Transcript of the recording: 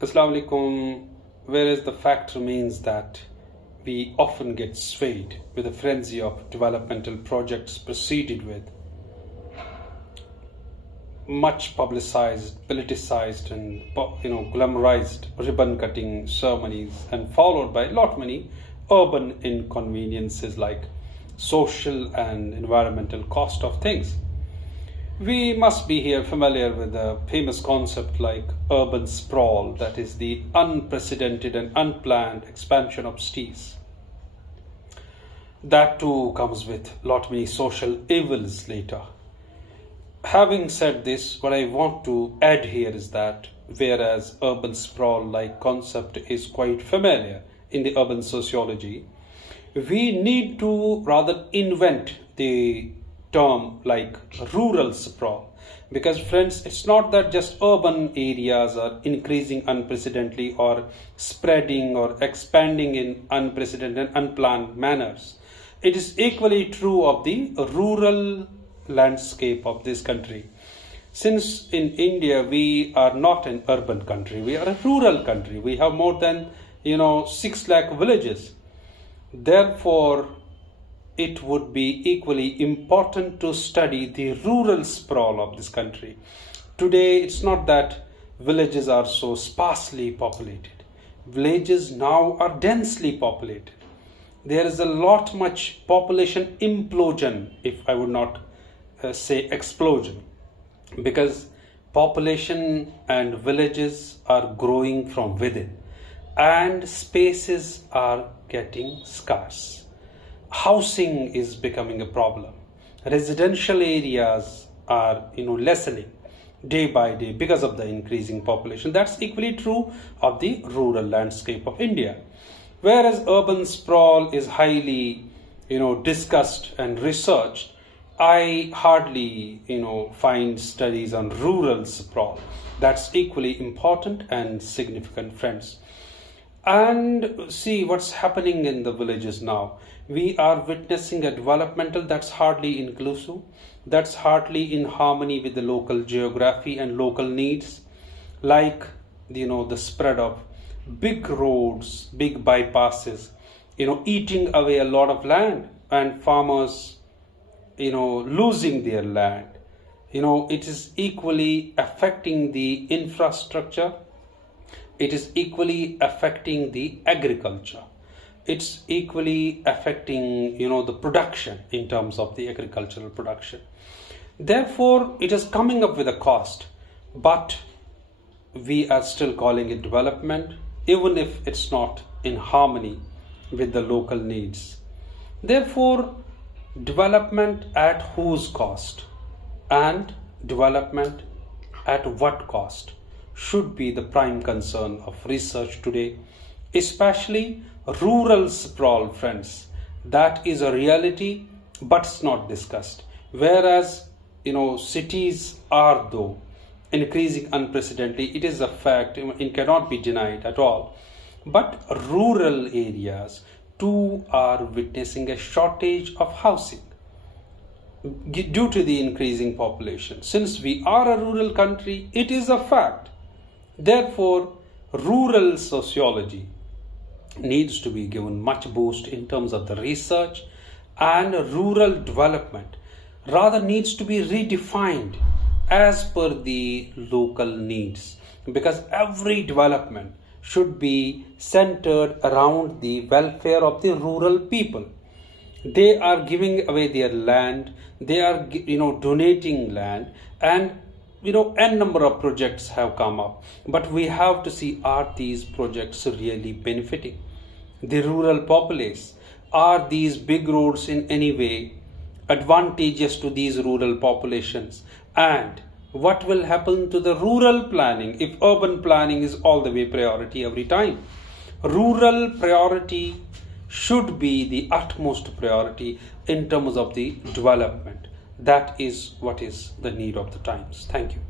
Assalamu alaikum. Whereas the fact remains that we often get swayed with a frenzy of developmental projects preceded with much publicized, politicized, and glamorized ribbon-cutting ceremonies, and followed by lot many urban inconveniences like social and environmental cost of things. We must be here familiar with the famous concept like urban sprawl, that is the unprecedented and unplanned expansion of cities. That too comes with lot many social evils later. Having said this, what I want to add here is that whereas urban sprawl like concept is quite familiar in the urban sociology, we need to rather invent the term like rural sprawl, because friends, it's not that just urban areas are increasing unprecedentedly or spreading or expanding in unprecedented and unplanned manners. It is equally true of the rural landscape of this country. Since in India we are not an urban country, we are a rural country. We have more than 6 lakh villages. Therefore, it would be equally important to study the rural sprawl of this country. Today, it's not that villages are so sparsely populated. Villages now are densely populated. There is a lot much population implosion, if I would not say explosion, because population and villages are growing from within and spaces are getting scarce. Housing is becoming a problem. Residential areas are lessening day by day because of the increasing population. That's equally true of the rural landscape of India. Whereas urban sprawl is highly discussed and researched, I hardly find studies on rural sprawl. That's equally important and significant, friends. And see what's happening in the villages now. We are witnessing a developmental that's hardly inclusive, that's hardly in harmony with the local geography and local needs, like the spread of big roads, big bypasses, eating away a lot of land, and farmers losing their land. It is equally affecting the infrastructure. It is equally affecting the agriculture. It's equally affecting the production in terms of the agricultural production. Therefore, it is coming up with a cost, but we are still calling it development, even if it's not in harmony with the local needs. Therefore, development at whose cost and development at what cost should be the prime concern of research today, especially rural sprawl, friends. That is a reality, but it's not discussed. Whereas cities are though increasing unprecedentedly, it is a fact, it cannot be denied at all. But rural areas too are witnessing a shortage of housing due to the increasing population. Since we are a rural country, it is a fact. Therefore, rural sociology needs to be given much boost in terms of the research, and rural development rather needs to be redefined as per the local needs, because every development should be centered around the welfare of the rural people. They are giving away their land, they are donating land, and n number of projects have come up, but we have to see, are these projects really benefiting the rural populace? Are these big roads in any way advantageous to these rural populations? And what will happen to the rural planning if urban planning is all the way priority every time? Rural priority should be the utmost priority in terms of the development. That is what is the need of the times. Thank you.